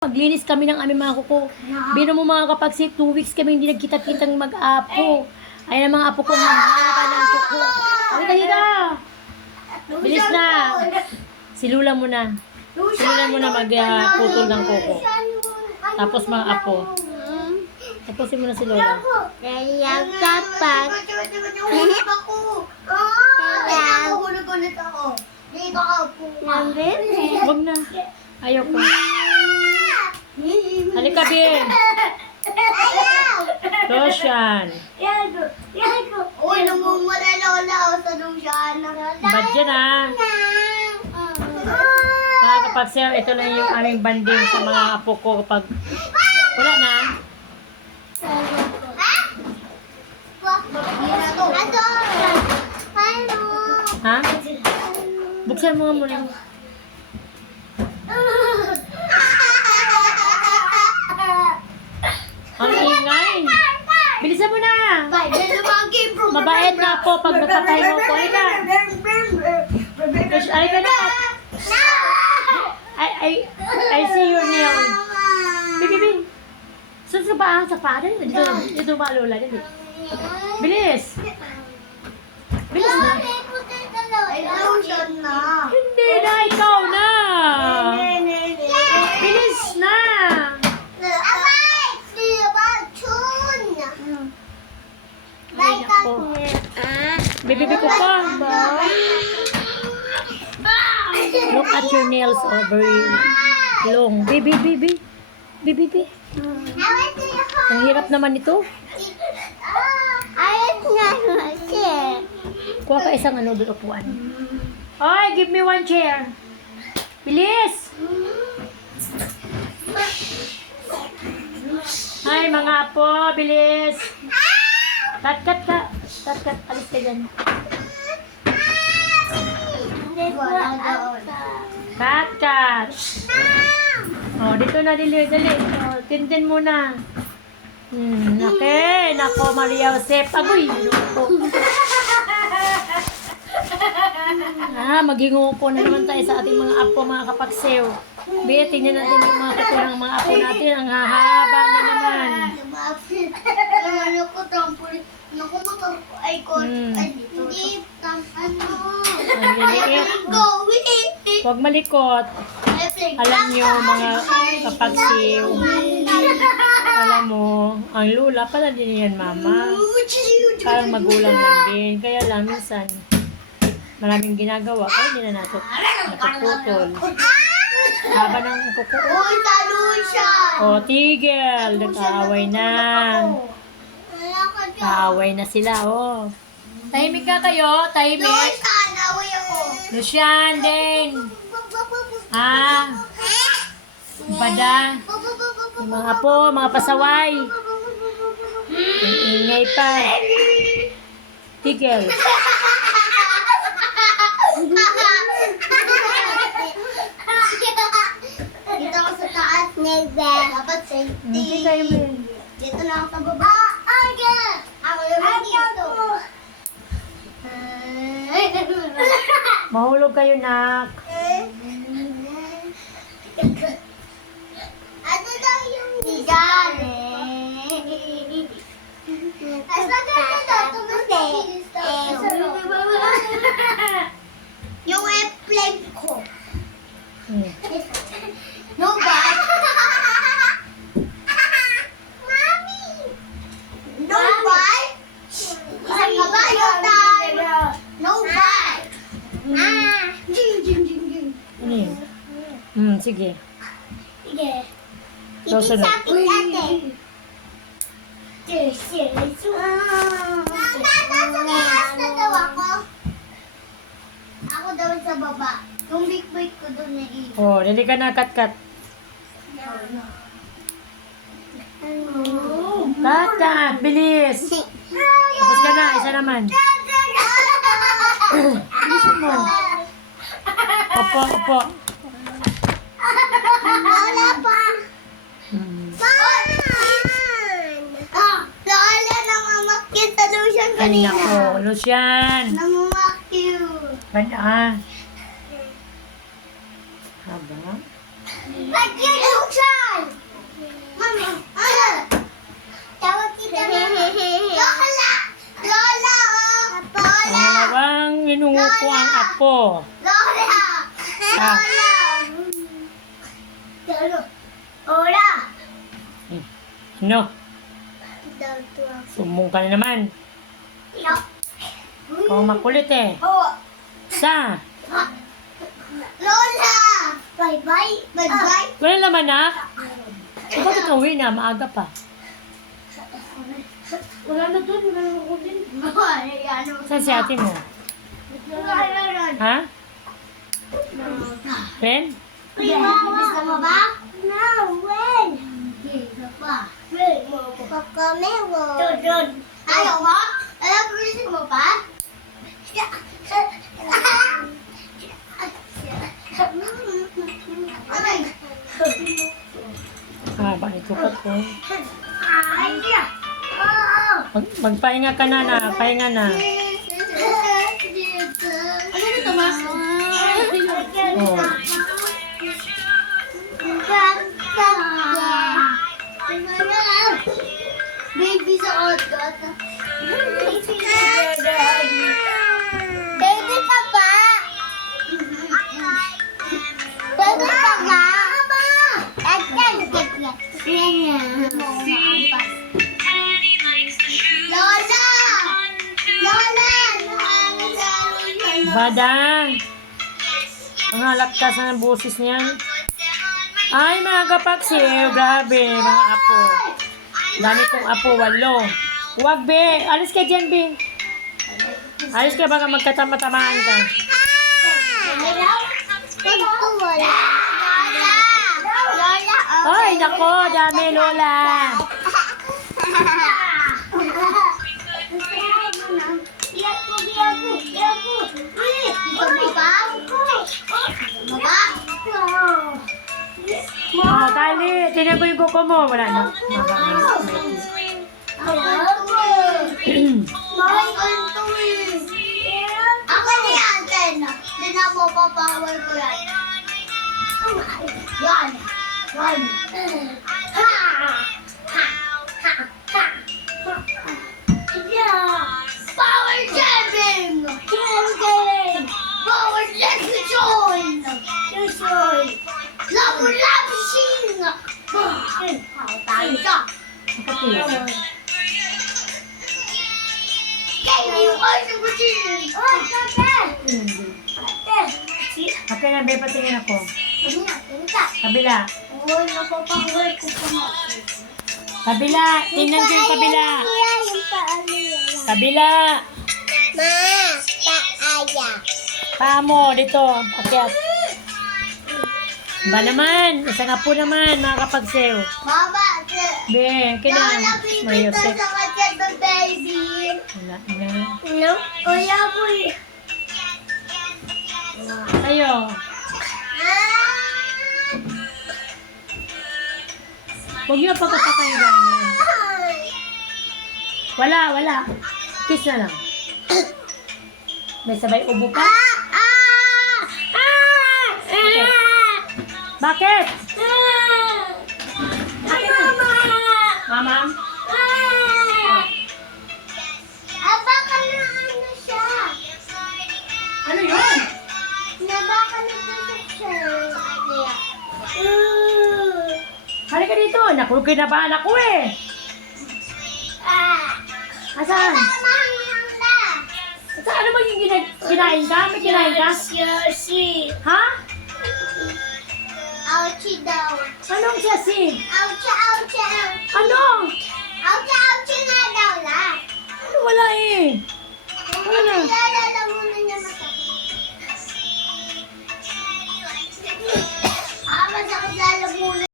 Maglinis kami ng aming mga kuko. Bino mo mga kapag si two weeks kami hindi nagkita-kitang mag-apo. Ayan ang mga apo ko ang haba ng kuko. Ay, dito! Bilis na! Si Lula muna. Si Lula muna mag-putol ng kuko. Tapos mga apo. Tapusin mo na si Lola. Kaya dapat Nahulog ulit ako. Dito ka po. Huwag na. Ayaw ko. Halika, Bin. Roshan. Uy, namumula lola ako sa Lucian. Bad dyan ah. Mga kapag sir, ito lang yung aming banding sa mga apo ko kapag wala na. Ano? Ha? Buksan mo nga muna. Ang ingay. Bilisan mo na. Mabait na ako pag napatay mo ko. Halika. Gosh, ay ka na. I, I, I see your nail. Bibi, bibi. Saan sa paa? Sa? Dali, Dito, dito ba, Lola? Dali. Bilis. Bilis na. Ay, na. Hindi na, ikaw na. Bilis na. Abay! Di ba? Chun! Ay, nako. Bibibi ko pa. At your nails oh, very long. Bibi, bibi. Bibi, bibi. Ang hirap naman ito. Kuha ka isang ano doon upuan. Ay, give me one chair. Bilis! Ay, mga apo, bilis! Kat, kat, kat. Kat, kat, alis ka dyan. Wala doon. Kat. Oh, dito na, dili, dali. Oh, tintin muna. Hmm, okay. Nako, Maria Josep. Agoy, luto. Ah, maghingo ko na naman tayo sa ating mga apo, mga kapaksew. Be, tingnan natin yung mga kuko ng mga apo natin. Ang hahaba na naman. Naku, ko. Ay, ko. Hmm. Ay, dito. Hindi, ano? Ang liliit. Huwag malikot. Alam nyo, mga kapagsiw. Alam mo, ang lula pala din yan, mama. Parang magulang lang din. Kaya lang, minsan, maraming ginagawa. Kaya hindi na nato napuputol. Haba ng kuko. Uy, talo siya! O, tigil. Nag-aaway na. Wala ka dyan. Aaway na sila, oh. Tahimik ka kayo, tahimik. Lucian, din. Ah, bada. Yung mga apo, mga pasaway. Ingay pa. Tigil. Dito ako sa taas, Nebe. Dapat safety. Dito na ako sa baba. Mahulog kayo, nak. Ano daw yung Diyan. Asa ka na daw? Tumastilis Yung airplane ko. Hmm. No ba? Mami! No bite? Isang kabayo tayo. No bite. Ah! Jing, jing, jing, jing. Ano yun? Hmm, sige. Sige. Sakit ate. Mama, nasa taas na daw ako. Ako daw sa baba. Yung big bike ko doon na iyo. Oh, dali ka na, kat-kat. Kat-kat, bilis. Tapos ka na, isa naman. Bilisan mo. Opo, opo. Lola pa. Hmm. Pan! Ah, Lola, namamakit sa Lucian Ay, kanina. nako. Lucian. Namamakit. Kanya ah. ka. Haba. Ba't Lucian? Mami, ano? Tawag kita, Mami. Lola! Lola! oh. Lola! Parang inungo ko ang apo. Lola! Ah. Lola! Ano? Dito ako. Sumbong ka na naman. Yo. Oh, makulit eh. Oh. Sa? Lola! Bye-bye. Bye-bye. Wala naman na. Eh, bakit uwi na? Maaga pa. Wala na doon. Wala na ako din. Ano? Saan si ate mo? Ha? Ren? Gusto mo ba? No, ka pa. Papa, meron. Doon, Ayaw mo? Ayaw mo gusto mo pa? Ah, ba ito ka po. Ay. Mag magpahinga ka na na. Pahinga na. Ano nito, Mas? Oh. Ganyan. Lola! Lola! Badang! Ang halap ka boses niyan. Ay, mga kapaksiw. Grabe, mga apo. Dami kong apo, walo. Huwag, be. Alis ka dyan, be. Alis ka, baka magkatama-tamaan ka. Lola! Ay, nako, dami, Lola. Oh, Kylie, tinan ko yung kuko mo. Wala na. Ako ni Anten. Hindi na mo papawal ko yan. Yan. Yan. Ha! Ha! Ha! Ha! Yeah. Power jamming! Jamming! Power execution! Execution! Labo labishing! Tayo siya! Katie, washing machine! Oh, kate! Kate! Okay na, be, patingin ako. Ano na? Ano ka? Kabila. Oh, napapahawal ko pa nga. Kabila. Tingnan ko yung kabila. yung paano. Kabila. Ma, paaya. Paa mo, dito. Akyat. Ba naman? Isang apo naman, mga kapagsew. Mama, Be, kanya the baby. Wala na. No? Kuya, boy. Ayo. Huwag niyo pagkapakay ganyan. Wala, wala. Kiss na lang. May sabay ubo pa? Okay. Bakit? Ah! Mama! Mama? Ah! Ah, baka na ano siya? Ano yun? Na baka natusok siya. Kaya. Uh, Halika dito. Naku, kinabahan ako eh. ah! Asan? Sa ano ba yung gina- kinain ka? May kinain ka? Yoshi! Ha? Ouchie daw. Anong sasi? Ouchie, ouchie, ouchie. Ano? Ouchie, ouchie nga daw la. Ano wala eh?